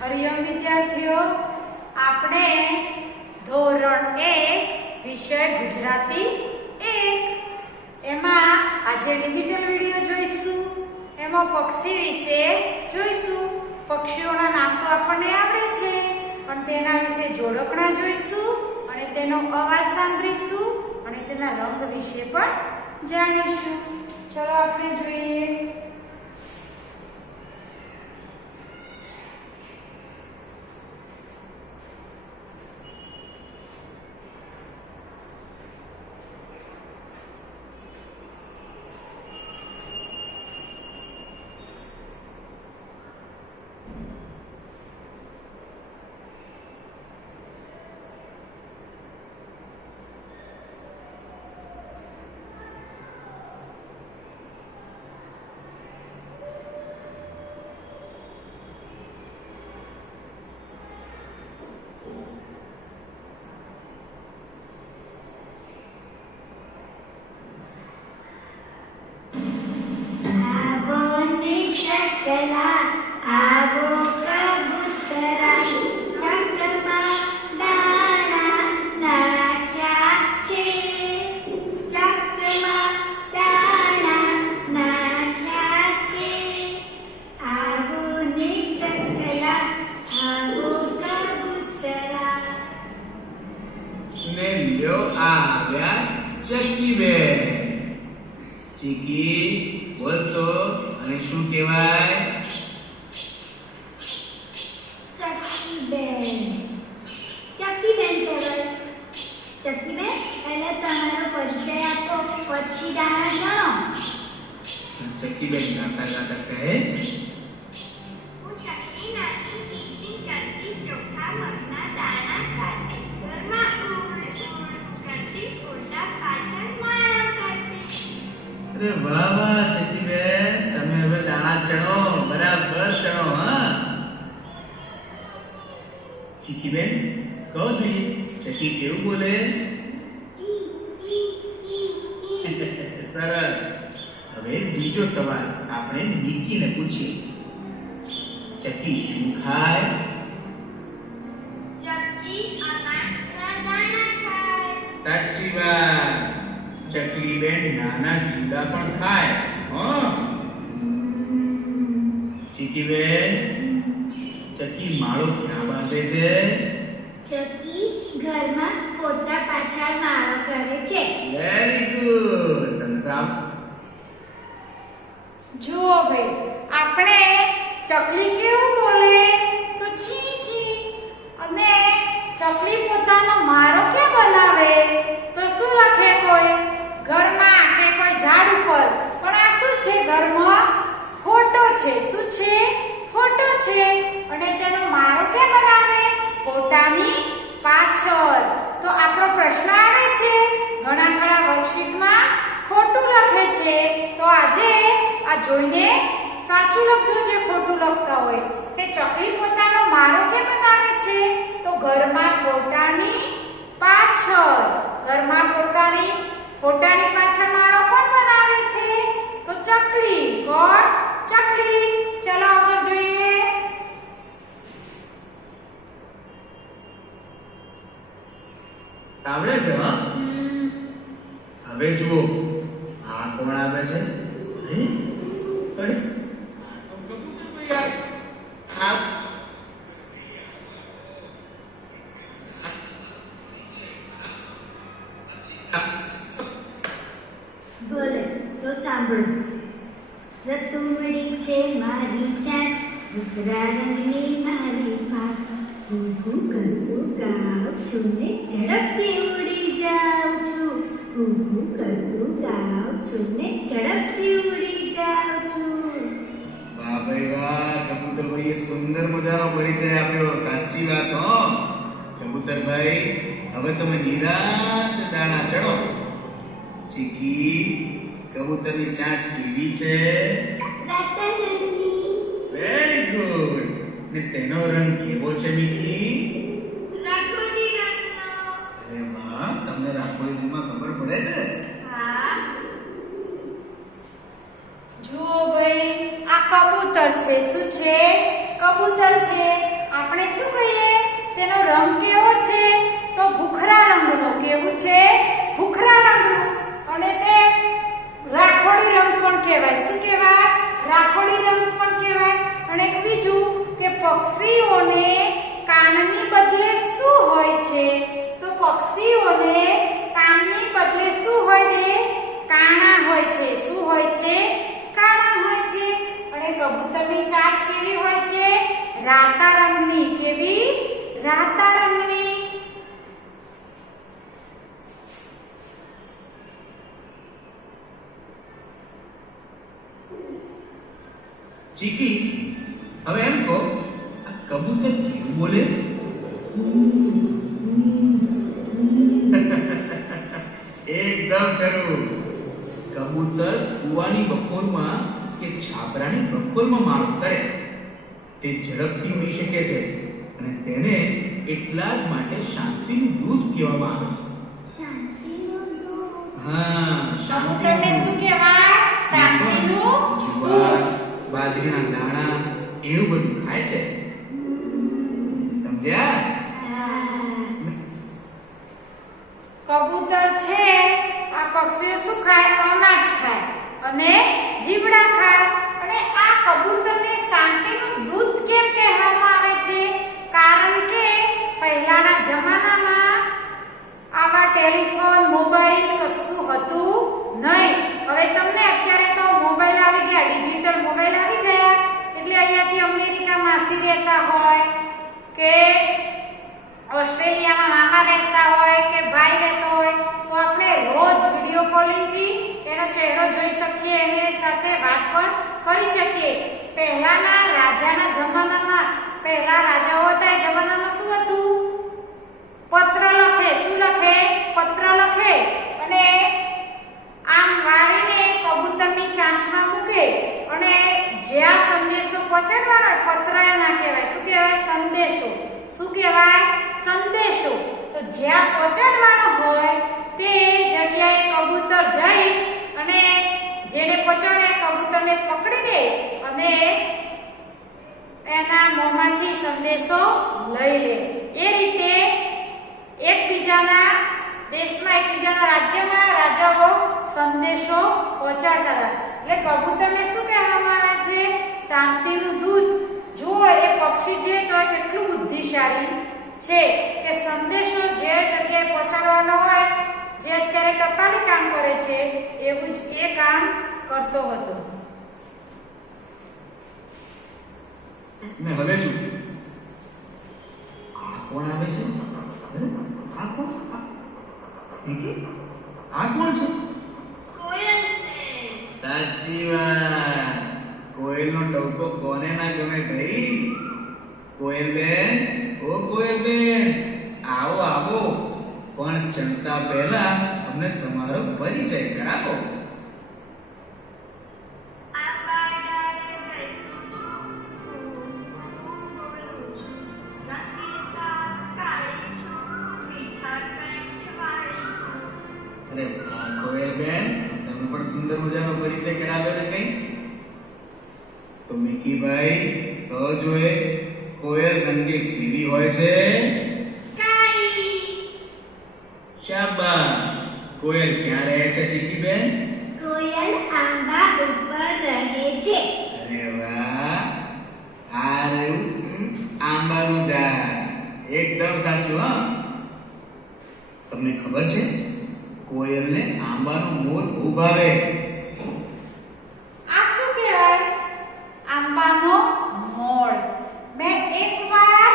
હરિયમ વિદ્યાર્થીઓ, આપણે ધોરણ 1 વિષય ગુજરાતી 1 એમાં આજે ડિજિટલ વિડિયો જોઈશું. એમાં પક્ષી વિશે જોઈશું. પક્ષીઓના નામ તો આપણને આવડે છે, પણ તેના વિશે જોડકણા જોઈશું અને તેનો અવાજ સાંભળીશું અને તેના રંગ વિશે પણ જાણીશું. ચલો આપણે જોઈએ. ચીકી બોલતો અને શું કહેવાય? ચકીબેન. ચકીબેન કહેવાય. ચકીબેન, પહેલા તમારો પરિચય આપો, પછી દાણા જાણો. ચકીબેન ગાતા ગાતા કહે, હું ચકી નાની ચીચી ચકી ચોખા મગના દાણા ખાતી, ઘરમાં ઉડ ઉડ કરતી, ઉડતા પાછળ માળો કરતી. અરે વાહ વાહ ચકીબેન, તમે હવે દાણા ચણો, બરાબર ચણો. હા ચીકીબેન, કહો જોઈએ ચકી કેવું બોલે? ચી ચી ચી ચી. સરસ. હવે બીજો સવાલ આપણે નિકીને પૂછીએ. ચકી શું ખાય? ચકી અનાજના દાણા ખાય. સાચી વાત. ચકલી બેન નાના જીવડા પણ ખાય. ચીકી બેન, ચકી માળો ક્યાં બાંધે છે? ચકી ઘરમાં પોતા પાછળ માળો કરે છે. Very good. તંત્રામ જુઓ ભાઈ, આપણે ચકલી કેવું બોલે? તો ચી ચી. અને ચકલી પોતાનો મારો કેમ બનાવે? તો શું લખે? કોઈ ઘરમાં કે કોઈ ઝાડ ઉપર. પણ આ શું છે? ઘરમાં ફોટો છે. શું છે? ફોટો છે. અને તેનો મારો કેમ બનાવે? ફોટાની પાછળ. તો આપણો પ્રશ્ન આવે છે, ઘણા ખરા વર્કશીટમાં ખોટું લખે છે. તો આજે આ જોઈને સાચું લખજો જે ખોટું લખતા હોય. કે ચકલી પોતાનો મારો કેમ બનાવે છે? તો ઘરમાં ફોટાની પાછળ. ઘરમાં ફોટાની પાછળ મારો કોણ બનાવે છે? તો ચકલી. કોણ? ચકલી. ચલો આગળ જોઈએ. આવડે છે? હા. હવે જુઓ, આ કોણ આવે છે? અરે આ તો કબૂતર યાર. આ બોલે તો સાંભળો. રતુમડી છે મારી ચાંદ, રૂપરા રંગની મારી પાંખ, હું કરતું ગાઉં છું ને ઝડપથી ઉડી જાઉં છું. હું કરતું ગાઉં છું ને ઝડપથી ઉડી જાઉં છું. વાહ ભાઈ વાહ. કબૂતરભાઈએ સુંદર મજાનો પરિચય આપ્યો. સાચી વાત. હો કબૂતરભાઈ, હવે તમે નિરાંત દાણા ચડો. ચીકી, કબૂતરની ચાંચ કેવી છે? રાતરંગની. Very good. ને તેનો રંગ કેવો છે મિકી? રાખોડી રંગનો. અરે વાહ, તમને રાખોડી રંગમાં ખબર પડે છે? હા. જુઓ ભાઈ, આ કબૂતર છે. શું છે? કબૂતર છે. આપણે શું કહીએ તેનો રંગ કેવો છે તો ભૂખરા રંગનો. કેવું છે? ભૂખરા રંગનું. અને તે રાખોડી રંગ પણ કહેવાય. શું કહેવાય? રાખોડી રંગ પણ કહેવાય. અને એક બીજું કે પક્ષીઓને કાનની બદલે શું હોય છે તો પક્ષીઓને કાનની બદલે શું હોય ને? કાણા હોય છે. શું હોય છે? કાણા હોય છે. અને કબૂતરની ચાંચ કેવી હોય છે? રાતા રંગની. કેવી? રાતા રંગની. ચીકી, હવે એમ કહો આ કબૂતર કેવું બોલે? એકદમ ખરું. કબૂતર કુવાની બપોરમાં કે છાપરાની બપોરમાં માળો કરે તે ઝડપથી ઉડી શકે છે અને તેને એટલા જ માટે શાંતિનું દૂત કહેવામાં આવે છે. શાંતિનું દૂત. હા, કબૂતરને શું કહેવાય? શાંતિનું જુવાર, દૂત. બાજરીના દાણા એવું બધું ખાય છે. સમજ્યા? કબૂતર છે આ પક્ષીઓ શું ખાય? અનાજ ખાય અને જીવડા ખાય. અને આ કબૂતરને શાંતિનું દૂત કેમ કહેવામાં આવે છે? કારણ કે પહેલાના જમાનામાં આવા ટેલિફોન, મોબાઈલ કશું હતું નહીં. હવે તમને અત્યારે તો મોબાઈલ આવી ગયા, ડિજિટલ મોબાઈલ આવી ગયા. એટલે અહીંયાથી અમેરિકા માસી રહેતા હોય કે ઓસ્ટ્રેલિયામાં મામા રહેતા હોય કે ભાઈ રહેતો હોય તો આપણે રોજ વિડિયો કોલિંગથી એનો ચહેરો જોઈ શકીએ, એની સાથે વાત પણ કરી શકીએ. પહેલાના રાજાના જમાનામાં, પહેલા રાજાઓ હતા એ જમાનામાં શું હતું? પત્ર લખે. શું લખે? પત્ર લખે અને આમ વાળીને કબૂતરની ચાંચમાં મૂકે અને જ્યાં સંદેશો પહોંચાડવાનો હોય, પત્ર ના કહેવાય. શું કહેવાય? સંદેશો. શું કહેવાય? સંદેશો. તો જ્યાં પહોંચાડવાનો હોય તે જગ્યાએ કબૂતર જઈ અને જેને પહોંચાડે કબૂતરને પકડી લે અને એના મોંમાંથી સંદેશો લઈ લે. એ રીતે એકબીજાના દેશમાં, એકબીજાના રાજ્યમાં રાજાઓ સંદેશો પહોંચાડતા હતા. એટલે કબૂતરને શું કહેવામાં આવે છે? શાંતિનું દૂત. જુઓ એ પક્ષી છે તો કેટલું બુદ્ધિશાળી છે કે સંદેશો જે જગ્યાએ પહોંચાડવાનો હોય, જે અત્યારે ટપાલી કામ કરે છે એવું જ એ કામ કરતો હતો. ને હવે જો આ કોણ આવે છે? આ કોણ? આ કોણ છે? કોયલ છે. સાચી વાત. કોયલનો ટહુકો કોને ના ગમે ભાઈ? કોયલ બેન, ઓ કોયલ બેન, આવો આવો. પણ ચણતા પહેલા અમને તમારો પરિચય કરાવો. આંબા ડાળે બેસું છું, બોલું છું, રાતે સાત ખાઈ છું, મીઠા કંઠ વાળી છું. અરે વાહ કોયલ બેન, તમે પણ સુંદર મજાનો પરિચય કરાવ્યો ને કઈ? તો મિકીભાઈ તો જોઈએ કોયલ રંગે કેવી હોય છે? કાળી. શાબાશ. કોયલ ક્યાં રહે છે ચીકી બેન? કોયલ આંબા ઉપર રહે છે. અરે વાહ, આ રહ્યું આંબાનું ઝાડ. એકદમ સાચું. હા, તમને ખબર છે કોયલને આંબાનો મોર બહુ ભાવે. આ શું કહેવાય? આંબાનો મોર. મેં એકવાર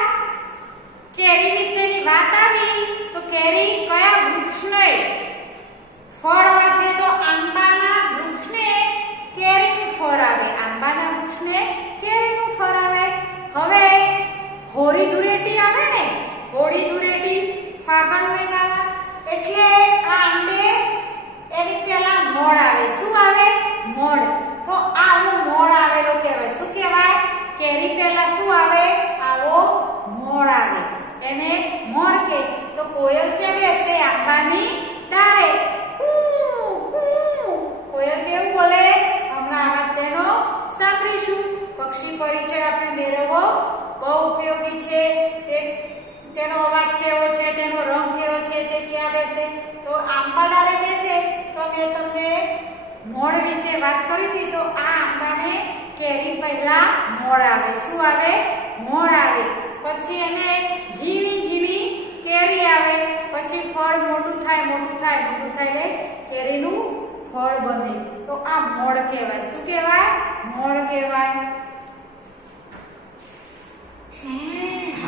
કેરી વિશેની વાત આવી તો કેરી કયા વૃક્ષને ફળ હોય છે તો આંબાના વૃક્ષને કેરીનું ફળ આવે. આંબાના વૃક્ષને કેરીનું ફળ આવે. હવે હોળી ધૂળેટી આવે ને, હોળી ધૂળેટી ફાગણ મહિનામાં, એટલે આ આંબે એની પહેલા મોડ આવે. શું આવે? મોડ. તો આવો મોડ આવેલો કહેવાય. શું કહેવાય? કેરી પહેલા શું આવે? આવો મોડ આવે. એને મોડ કે. તો કોયલ કે બેસે આંબાની ડાળે. કૂ કૂ. કોયલ કેવું બોલે? હમણાં આવાજ તેનો સાંભળીશું. પક્ષી પરિચય આપણે મેળવવો બહુ ઉપયોગી છે, તેનો અવાજ કેવો છે, તેનો રંગ કેવો છે, તે ક્યાં બેસે? તો આંબા ડાળે બેસે. તો મેં તમને મોડ વિશે વાત કરી હતી. તો આ આંબાને કેરી પહેલા મોડ આવે. શું આવે? મોડ આવે. પછી એને ઝીણી ઝીણી કેરી આવે. પછી ફળ મોટું થાય, મોટું થાય, મોટું થાય એટલે કેરીનું ફળ બને. તો આ મોડ કહેવાય. શું કહેવાય? મોડ કહેવાય.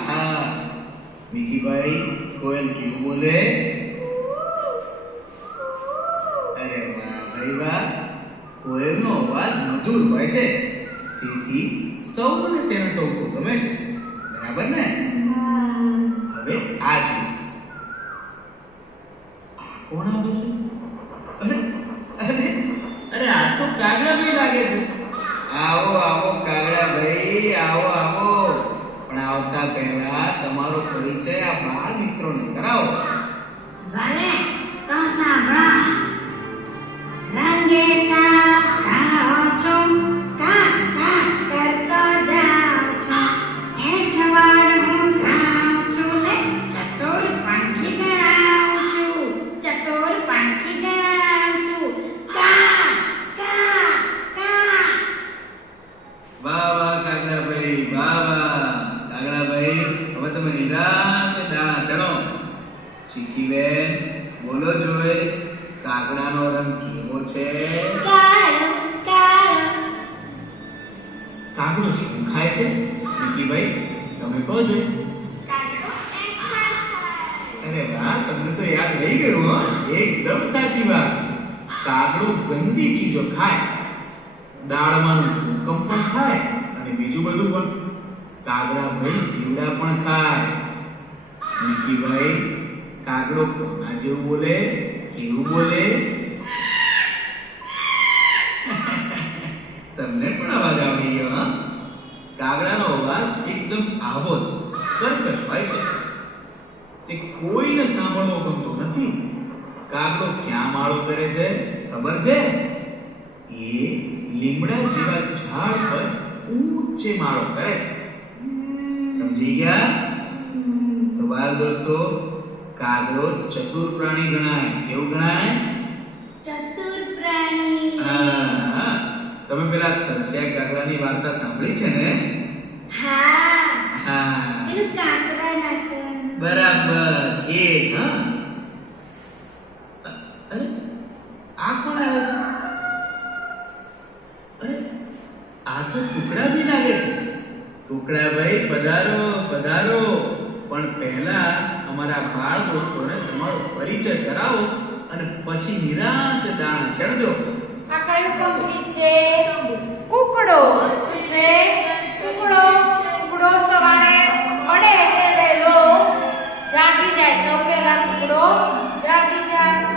હા વિકીભાઈ, કોયલ કેવું બોલે? અરે વાહ ભાઈ વાહ, કોયલનો અવાજ મધુર હોય છે, તેથી સૌને તેનો ટોકો ગમે છે. બરાબર ને? હવે આ જુઓ, આ કોણ આવે છે? અરે અરે અરે, આ તો કાગડાભાઈ લાગે છે. આવો આવો કાગડાભાઈ, આવો આવો. પણ આવતા પહેલા તમારો પરિચય આ બાળ મિત્રોને કરાવો. ભલે તો સાંભળો. રંગે સાવ છો, કા કા કરતો જાઉં છું, એઠવાડ હું ખાઉં છું ને ચતુર પાંખી ગણાવું છું, ચતુર પાંખી ગણાવું છું. કા કા કા. વાહ વાહ કાગડાભાઈ, વાહ વાહ કાગડાભાઈ. હવે તમે નિરાંતે દાણા ચણો. ચીકીબેન, બોલો જોઈ, કાગડાનો રંગ કેવો છે? કાળો કાળો. કાગડો શું ખાય છે? ચીકીભાઈ, તમે કહો છો. કાળો અરે વાહ, તમને તો યાદ રહી ગયું હો. એકદમ સાચી વાત. કાગડો ગંદી ચીજો ખાય, દાળમાંનું ભૂકંપ પણ ખાય અને બીજું બધું પણ. કાગડાભાઈ જીવડા પણ ખાય. નિકીભાઈ, કાગડો કોના જેવું બોલે? કેવું બોલે? તમને પણ અવાજ આવડી ગયો? હા, કાગડાનો અવાજ એકદમ આવો જ કર્કશ હોય છે. તે કોઈને સાંભળવો ગમતો નથી. કાગડો ક્યાં માળો કરે છે ખબર છે? એ લીમડા જેવા ઝાડ પર ઊંચે માળો કરે છે. સમજી ગયા? તો બાળ દોસ્તો, કાગડો ચતુર પ્રાણી ગણાય. કેવું ગણાય? ચતુર પ્રાણી. હા, તમે પેલા તરસ્યા કાગડાની વાર્તા સાંભળી છે ને? હા, હા, પેલું કાકડા નાખવાનું. બરાબર એ જ. હા, અરે આ કોણ આવે છે? અરે આ તો ટુકડા બી લાગે છે. ટુકડાભાઈ, પધારો પધારો. પણ પહેલા અમારા બાળ દોસ્તોને તમારો પરિચય કરાવો અને પછી નિરાંત દાણા ચડજો. આ કયું પંખી છે? કુકડો. શું છે? કુકડો. કુકડો સવારે અડે એટલે વહેલો જાગી જાય. સૌ પહેલા કુકડો જાગી જાય.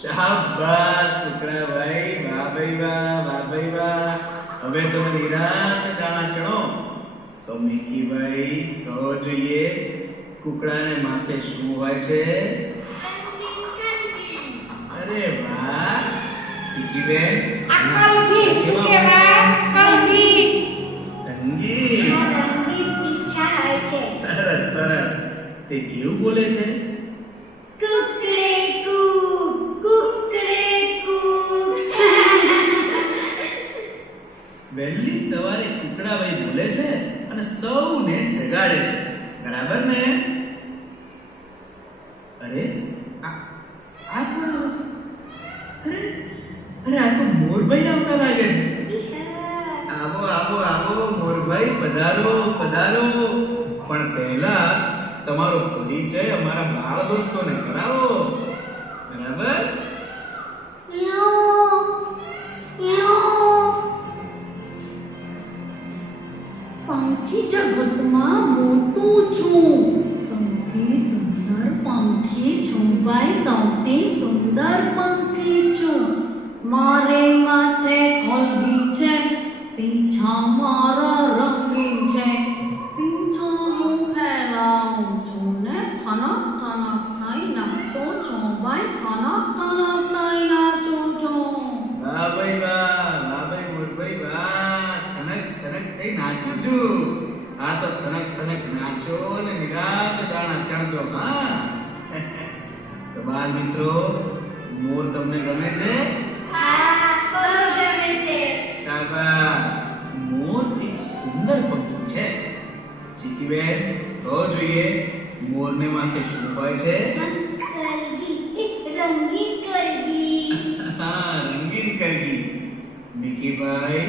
શાબાશ ટુકડાભાઈ, વાહ ભાઈ વાહ, વાહ ભાઈ વાહ. હવે તમે નિરાંત દાણા ચણો. તો મિકીભાઈ, કહો જોઈએ, કુકડાને માથે શું હોય છે? અરે વાહ. મિકીબેન, આ કલગી. શું કહેવાય? કલગી. તંગી. રંગીન પીછા હોય છે. સરસ સરસ. તે કેવું બોલે છે? કુકડેકુ, કુકડેકુ. વહેલી સવારે કુકડાભાઈ બોલે છે અને સૌને જગાડે છે. બરાબર ને? અરે આ કોણ આવે છે? અરે અરે, આ તો મોરભાઈ આવતા લાગે છે. આવો આવો આવો મોરભાઈ, પધારો પધારો. પણ પહેલા તમારો પરિચય અમારા બાળ દોસ્તોને કરાવો. બરાબર? પંખી જગતમાં મોટું છું, સૌથી સુંદર પંખી છું ભાઈ, સૌથી સુંદર પંખી છું. મારે માથે કલગી છે, પીંછા મારા રંગીન છે. પીંછા હું ફેલાવું છું ને થનક થનક થઈ નાખતો છું ભાઈ, થનક થઈ નાચું છું. વાહ ભાઈ મોરભાઈ વાહ, થનક થનક થઈ નાચું છું. આ તો થનક થનક નાચો ને નિરાત દાણા ચણજો. હા તો બાળ મિત્રો, મોર તમને ગમે છે? હા, બહુ ગમે છે. શાબાશ. મોર એક સુંદર પક્ષી છે. ચીકીબેન, તો જોઈએ મોરને માથે શું હોય છે? કલગી, રંગીન કલગી. હા, રંગીન કલગી. નિકીભાઈ,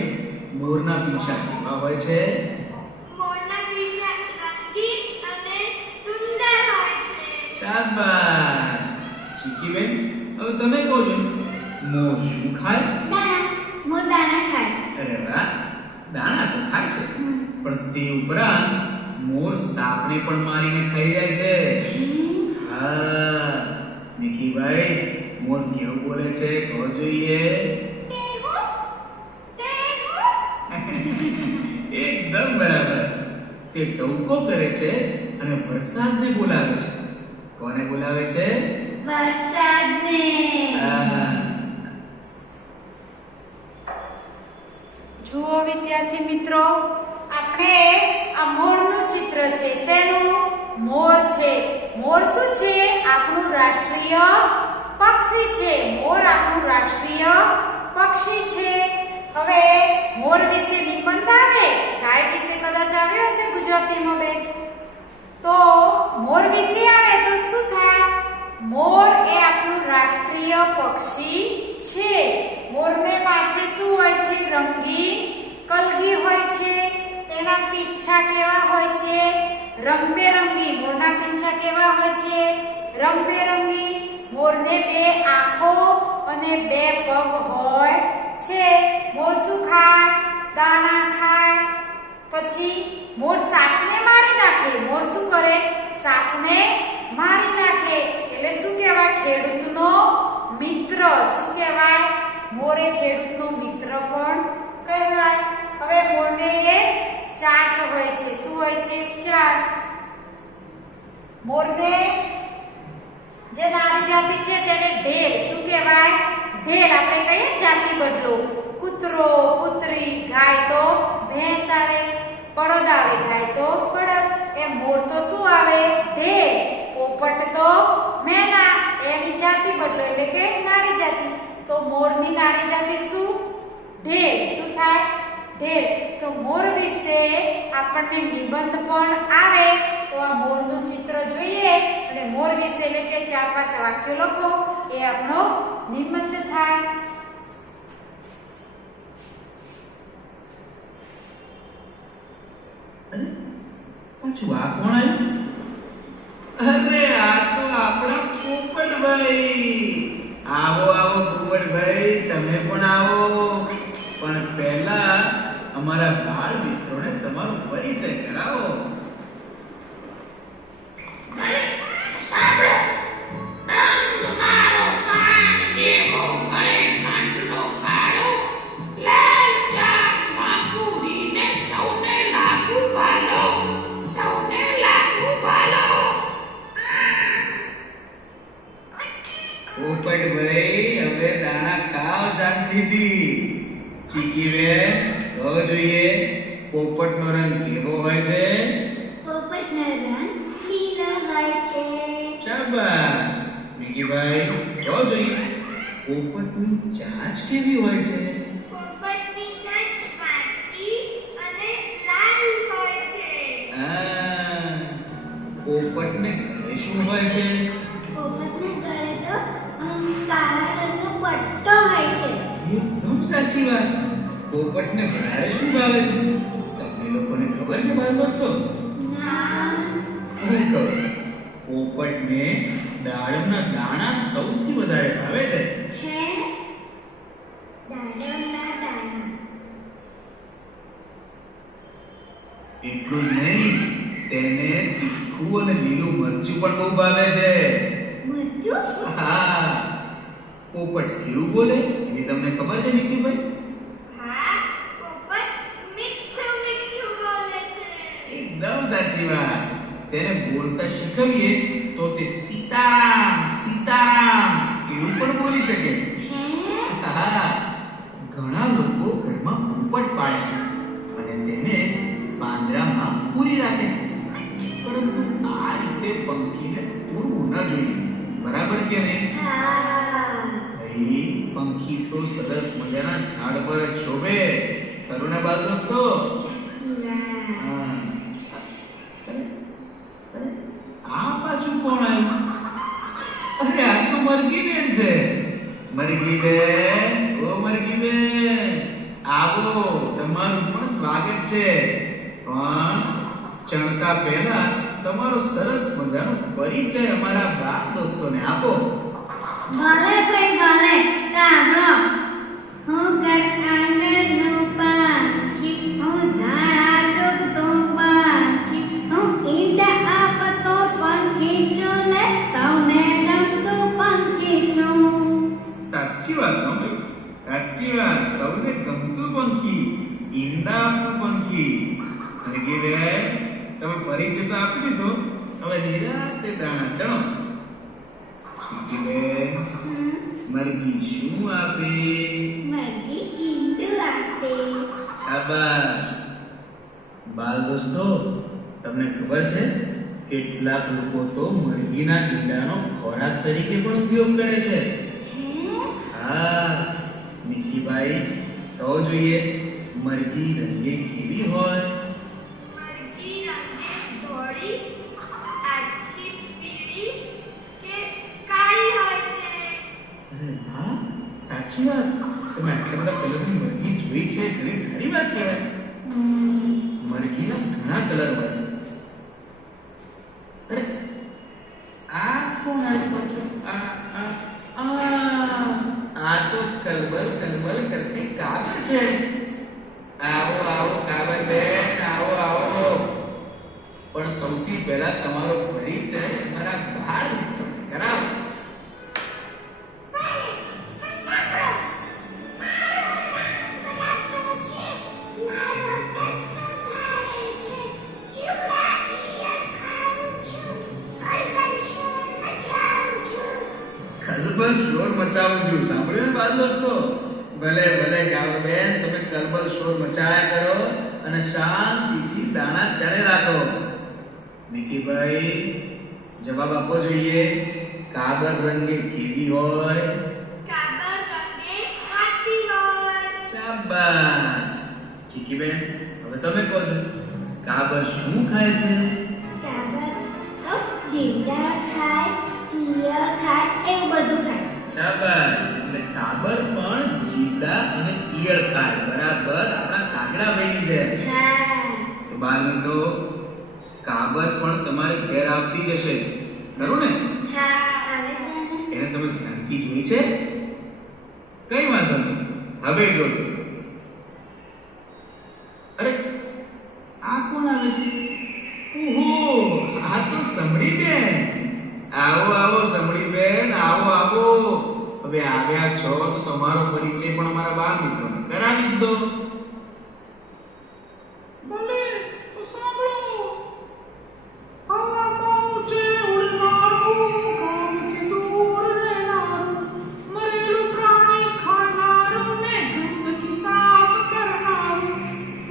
મોરના પીંછા કેવા હોય છે? મોરના પીંછા રંગીન અને સુંદર હોય છે. શાબાશ. ચીકીબેન, હવે તમે કહો છો, મોર શું ખાય? દાણા, મોર દાણા ખાય. અરે વાહ, દાણા તો ખાય છે, પણ તે ઉપરાંત મોર સાપને પણ મારીને ખાઈ જાય છે. હા, નિકીભાઈ, મોર કેવું બોલે છે કહો જોઈએ. એકદમ બરાબર. તે ટહુકો કરે છે અને વરસાદને બોલાવે છે. કોને બોલાવે છે? વરસાદને. હા. જુઓ વિદ્યાર્થી મિત્રો, આપણે આ મોરનું ચિત્ર છે. શેનું? મોર છે. મોર શું છે? આપણું રાષ્ટ્રીય પક્ષી છે. મોર આપણું રાષ્ટ્રીય પક્ષી છે. હવે મોર વિશે નિબંધ આવે, ગાય વિશે કદાચ આવ્યો હશે ગુજરાતીમાં બે. તો મોર વિશે આવે તો શું થાય? મોર એ આપણું રાષ્ટ્રીય પક્ષી છે. મોરને માથે શું હોય છે? રંગીન કલગી હોય છે. તેના પીંછા કેવા હોય છે? રંગબેરંગી. મોરના પીંછા કેવા હોય છે? રંગબેરંગી. મોરને બે આંખો અને બે પગ હોય છે. મોર શું ખાય? દાણા ખાય. પછી મોર સાપને મારી નાખે. મોર શું કરે? સાપને મારી નાખે. એટલે શું કહેવાય? ખેડૂતનો મિત્ર. શું કહેવાય? મોર એ ખેડૂતનો મિત્ર પણ કહેવાય. હવે મોરને એક ચાંચ હોય છે. શું હોય છે? ચાંચ. મોરને જે નાની જાતિ છે તેને ઢેલ. શું કહેવાય? ઢેલ. આપણે કહીએ જાતિ બદલો. કૂતરો, કૂતરી, ગાય તો ભેંસ આવે, બળદ આવે, ગાય તો બળદ. એ મોર તો શું આવે? ઢેલ. પોપટ તો મેના. એની જાતિ બદલો એટલે કે નારી જાતિ. તો મોરની નારી જાતિ શું? ઢેલ. શું થાય? ઢેલ. તો મોર વિશે આપણને નિબંધ પણ આવે. તો આ મોરનું ચિત્ર જોઈએ અને મોર વિશે એટલે કે 4-5 વાક્યો લખો. એ આપણો નિબંધ થાય. અરે, પાછું આ કોણ આવ્યું? અરે, આ તો આપણા પોપટભાઈ. આવો આવો પોપટભાઈ, તમે પણ આવો. પણ પહેલા અમારા બાળ મિત્રોને તમારો પરિચય કરાવો. પોપટભાઈ, હવે દાણા ખાઓ શાંતિથી. ચીકીબેન, કહો જોઈએ પોપટનો રંગ કેવો હોય છે? પોપટનો રંગ લીલો હોય છે. શાબાશ. નિકીભાઈ, કહો જોઈએ પોપટની ચાંચ કેવી હોય છે? પોપટની ચાંચ પાકી અને લાલ હોય છે. હા. પોપટને ગળે શું હોય છે? પોપટના ગળે તો કાળા રંગનો પટ્ટો હોય છે. એકદમ સાચી વાત. પોપટને વધારે શું ભાવે છે? તમને લોકોને ખબર છે બાળ દોસ્તો? ના. હું કહું, પોપટને દાડમના દાણા સૌથી વધારે ભાવે છે. હે? દાડમના દાણા. એટલું જ નહીં, તેને તીખું અને લીલું મરચું પણ બહુ ભાવે છે. મરચું? હા. પોપટ કેવું બોલે એ તમને ખબર છે નિકીભાઈ? હા, પોપટ મીઠું મીઠું બોલે છે. એકદમ સાચી વાત. તેને બોલતા શીખવીએ તો તે સીતારામ સીતારામ એવું પણ બોલી શકે. હે હા, ઘણા લોકો ઘરમાં પોપટ પાળે છે અને તેને પાંજરામાં પૂરી રાખે છે. પરંતુ આ રીતે પંખીને પૂરવું ન જોઈએ. બરાબર કે નહીં? હા ભાઈ, પંખી તો સરસ મજાના ઝાડ પર જ શોભે. ખરું ને બાળ દોસ્તો? ના હા. આ પાછું કોણ આવ્યું? અરે, આ તો મરઘી બેન છે. મરઘી બેન, ઓ મરઘી બેન, આવો, તમારું પણ સ્વાગત છે. પણ ચણતા પહેલા તમારો સરસ મજાનો પરિચય અમારા બાપ દોસ્તોને આપો. ભલે ભાઈ ભલે સાંભળો હું ઘર આંગણનું પાંખી હું ધારા ચોકતો પાંખી હું ઈંડા આપતો પંખી છું ને સૌને ગમતું પંખી છું સાચી વાત હો ભાઈ, સાચી વાત. સૌને ગમતું પંખી, ઈંડા આપતું પંખી. મરઘી બેન, તમે પરિચય તો આપી દીધો. હવે નિરાંતે દાણા ચણો. મરઘી બેન, મરઘી શું આપે? મરઘી ઈંડું આપે શાબાશ. બાળ દોસ્તો, તમને ખબર છે કેટલાક લોકો તો મરઘીના ઈંડાનો ખોરાક તરીકે પણ ઉપયોગ કરે છે. હે હા, નિકીભાઈ, તો જોઈએ મરઘી રંગે કેવી હોય? મરઘી રંગે ધોળી, આછી પીળી કે કાળી હોય છે. અરે વાહ, સાચી વાત. તમે આટલા બધા કલરની મરઘી જોઈ છે, ઘણી સારી વાત કહેવાય. મરઘીના ઘણા કલર હોય છે. અરે, આ કોણ આવ્યું પાછું? આ તો કલબલ કલબલ કરતી કાબર છે. આવો આવો કાબર બેન, આવો આવો. પણ સૌથી પહેલા તમારો પરિચય મારા બાળ મિત્રોને કરાવો. કલબલ શોર મચાવું છું. સાંભળ્યું ને બાળ દોસ્તો? ભલે ભલે કાબર બેન, તમે કલબલ શોર મચાયા કરો અને શાંતિથી દાણા ચણે રાખો. નિકીભાઈ, જવાબ આપવો જોઈએ. કાબર રંગે કેવી હોય? કાબર રંગે ખાટી હોય. શાબાશ. ચીકીબેન, હવે તમે કહો છો, કાબર શું ખાય છે? કાબર તો જીંડા ખાય ઈયળ ખાય એવું બધું ખાય શાબાશ. એટલે કાબર પણ જીવડા અને ઈયળ ખાય. બરાબર, આપણા કાગડા ભાઈની જેમ. હા તો બાળ મિત્રો, કાબર પણ તમારે ઘેર આવતી જ હશે, ખરું ને? હા આવે છે ને એને તમે ધ્યાનથી જોઈ છે? કઈ વાંધો નહીં, હવે જોજો. અરે, આ કોણ આવે છે? ઓહો, આ તો સમડી બેન. આવો આવો સમડી બેન, આવો આવો. હવે આવ્યા છો તો તમારો પરિચય પણ અમારા બાળ મિત્રોને કરાવી જ દો. ભલે તો સાંભળો. હવામાં ઊંચે ઉડનારું, ગામથી દૂર રહેનારું, મરેલું પ્રાણી ખાનારું ને ગંદકી સાફ કરનારું,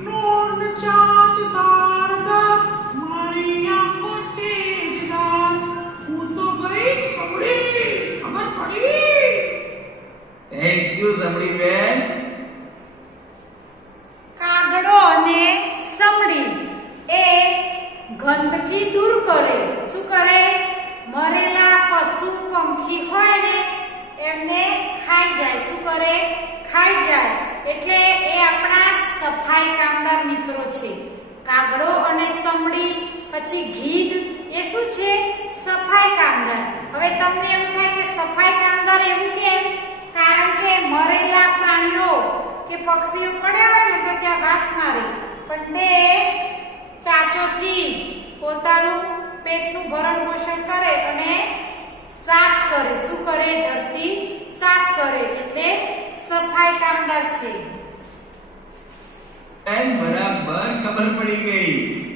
નોંધ ચાંચદાર દાંત, મારી આંખો તેજદાર, હું તો ગઈ સમડી. ખબર પડી? થેન્ક યુ સમડી બેન. કાગડો અને સમડી એ ગંદકી દૂર કરે. શું કરે? મરેલા પશુ પંખી હોય ને એમને ખાઈ જાય. શું કરે? ખાઈ જાય. એટલે એ આપણા સફાઈ કામદાર મિત્રો છે. કાગડો અને સમડી, પછી ગીધ, એ શું છે? સફાઈ કામદાર. હવે તમને એવું થાય કે સફાઈ કામદાર એવું કેમ? કારણ કે મરેલા પ્રાણીઓ કે પક્ષીઓ પડ્યા હોય ને તો ત્યાં ઘાસ મારે, પણ તે ચાંચોથી પોતાનું પેટનું ભરણ પોષણ કરે અને સાફ કરે. શું કરે? ધરતી સાફ કરે. એટલે સફાઈ કામદાર છે. બેન, બરાબર ખબર પડી ગઈ.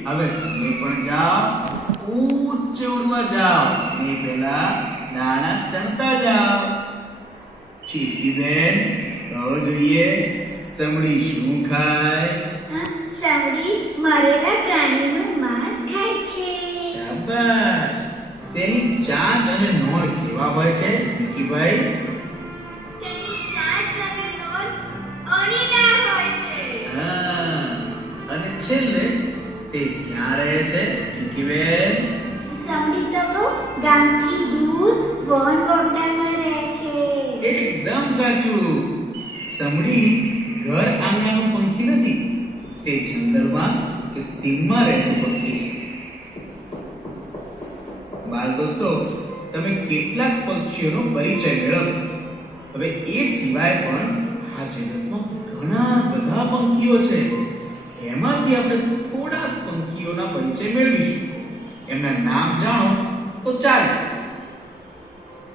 હવે તમે પણ જાઓ, ઊંચે ઉડવા જાઓ. એ પહેલા દાણા ચણતા જાઓ. ચીકી બેન કહો જોઈએ સમડી શું ખાય? સમડી મરેલા પ્રાણીનું માંસ ખાય છે. શાબાશ. તેની ચાંચ અને નોર કેવા હોય છે ચીકીભાઈ? તેની ચાંચ અને નોર અણીદાર હોય છે. હા. અને છેલ્લે તે ક્યાં રહે છે ચીકીબેન? સમડી તો બહુ ગામથી દૂર વન વોટામાં રહે છે. એકદમ સાચું. સમડી ઘર આંગણાનું પંખી નથી, તે જંગલમાં કે સીમમાં રહેતું પંખી છે. બાળ દોસ્તો, તમે કેટલાક પક્ષીઓનો પરિચય મેળવ્યો. હવે એ સિવાય પણ આ જગતમાં ઘણા બધા પંખીઓ છે. એમાંથી આપણે થોડા પંખીઓના પરિચય મેળવીશું. એમના નામ જાણો તો ચાલે.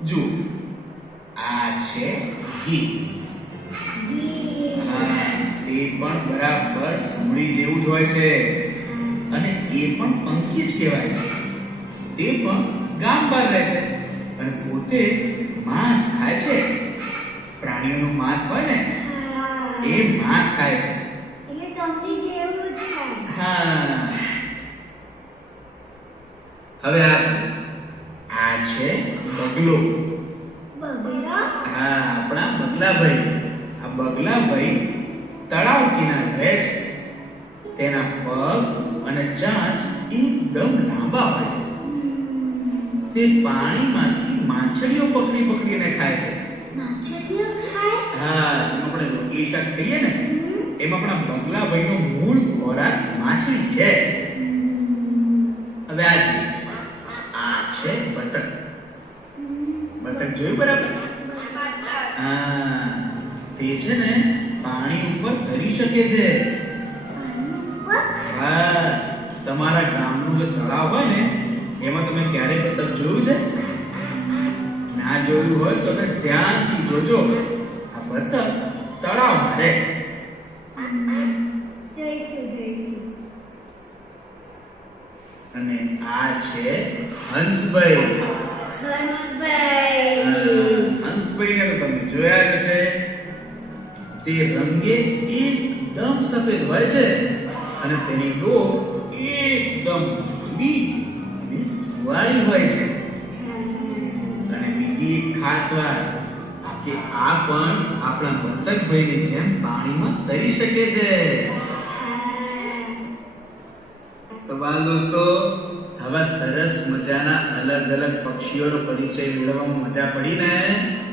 જુઓ, આ છે ગીધ. હા, તે પણ બરાબર સમડી જેવું જ હોય છે અને એ પણ પંખી જ કહેવાય છે. તે પણ ગામ બહાર રહે છે અને પોતે માંસ ખાય છે. પ્રાણીઓનું માંસ હોય ને એ માંસ ખાય છે. એટલે સમડી જેવું જ ખાય. હા. હવે આ છે બગલો. બગલો હા, આપણા બગલાભાઈ. આ બગલાભાઈ તળાવ કિનારે રહે છે. તેના પગ અને ચાંચ એકદમ લાંબા હોય છે. તે પાણીમાંથી માછલીઓ પકડીને ખાય છે. માછલીઓ ખાય. હા, જેમ આપણે રોટલી શાક ખાઈએ ને એમાં આપણા બગલાભાઈનો મૂળ ખોરાક માછલી છે. હવે આ છે બતક. બતક જોયું બરાબર? હા, તે છે ને પાણી ઉપર તરી શકે છે. હા, તમારા ગામનું જે તળાવ હોય ને એમાં તમે ક્યારે બતક જોયું છે? ના જોયું હોય તો તમે ધ્યાનથી જોજો. આ બતક તળાવમાં રહે. જોઈશું. અને આ છે હંસભાઈ. હંસભાઈને તો તમે જોયા જ હશે. તે રંગે એકદમ સફેદ હોય છે અને તેની ડોક એકદમ લાંબી અને સુવાળી હોય છે. અને બીજી એક ખાસ વાત કે આ પણ આપણા બતકભાઈની જેમ પાણીમાં તરી શકે છે. તો બાળ દોસ્તો, આવા સરસ મજાના અલગ અલગ પક્ષીઓનો પરિચય મેળવવામાં મજા પડી ને?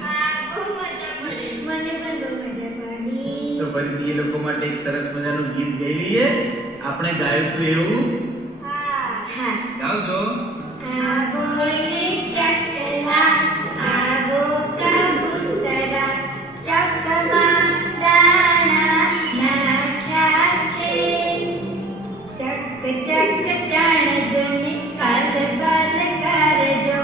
હા, બહુ મજા પડી. મને પણ બહુ મજા પડી. તો ફરીથી એ લોકો માટે એક સરસ મજાનું ગીત ગાઈ લઈએ. આપણે ગાયું હતું એવું હા. ગાવજો. આવો રે ચકલા, આવો કબૂતરા, ચકમાં દાણા નાખ્યા છે. ચક ચક જાણજો ને કલબલ કરજો,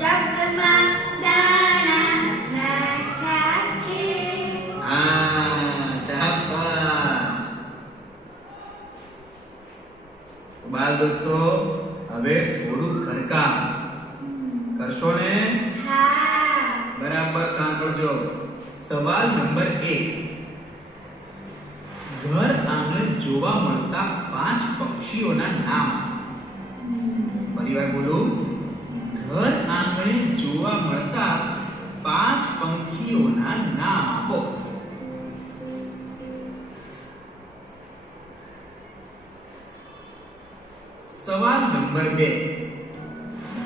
ચકમાં દાણા નાખ્યા છે. શાબાશ. બાળ દોસ્તો, હવે થોડું ઘરકામ કરશો ને? હા. બરાબર સાંભળજો. સવાલ નંબર 1. ઘર આંગણે જોવા મળતા 5 પક્ષીઓના નામ. ફરીવાર બોલું. ઘર આંગણે જોવા મળતા 5 પંખીઓના નામ આપો. સવાલ નંબર 2.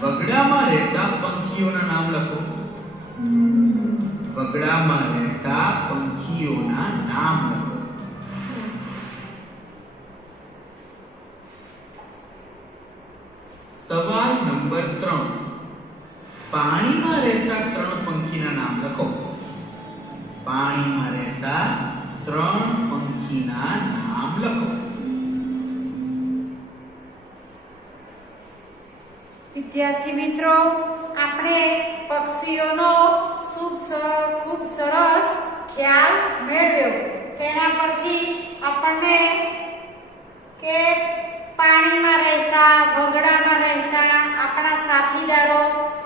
બગડામાં રહેતા પંખીઓના નામ લખો. બગડામાં રહેતા પંખીઓના નામ લખો. સવાલ નંબર 3. પાણીમાં રહેતા 3 પંખીના નામ લખો. પાણીમાં રહેતા 3 પંખીના નામ લખો. વિદ્યાર્થી મિત્રો, આપણે પક્ષીઓનો ખૂબ સરસ ખ્યાલ મેળવ્યો. તેના પરથી આપણને કે પાણીમાં રહેતા, બગડામાં રહેતા આપણા સાથીદારો,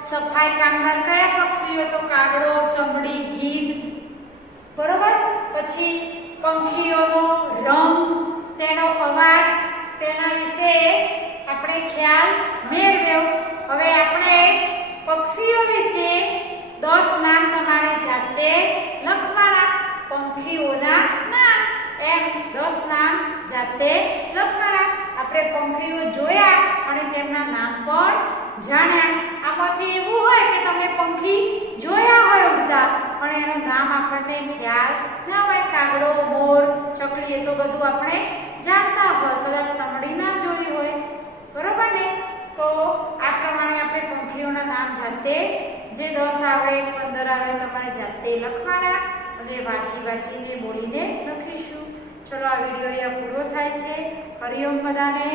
સફાઈ કામદાર કયા પક્ષીઓ? તો કાગડો, સમડી, ગીધ પછી પંખીઓનો રંગ, તેનો અવાજ, તેના વિશે આપણે ખ્યાલ મેળવ્યો. હવે આપણે પક્ષીઓ વિશે 10 નામ તમારે જાતે લખવાના. પંખીઓના નામ એમ 10 નામ જાતે લખવાના. આપણે પંખીઓ જોયા અને તેમના નામ પણ જાણ્યા. આમાંથી એવું હોય કે તમે પંખી જોયા હોય ઉડતા પણ એનું નામ આપણને ખ્યાલ ના હોય. કાગડો, મોર, ચકલી એ તો બધું આપણે જાણતા હોય, કદાચ સાંભળી ના જોઈ હોય, બરોબર ને? તો આ પ્રમાણે આપણે પંખીઓના નામ જાતે જે 10 આવડે 15 આવડે તમારે જાતે લખવાના અને વાંચીને બોલીને લખીશું. ચલો, આ વિડીયો અહીંયા પૂરો થાય છે. હરિઓમ બધાને.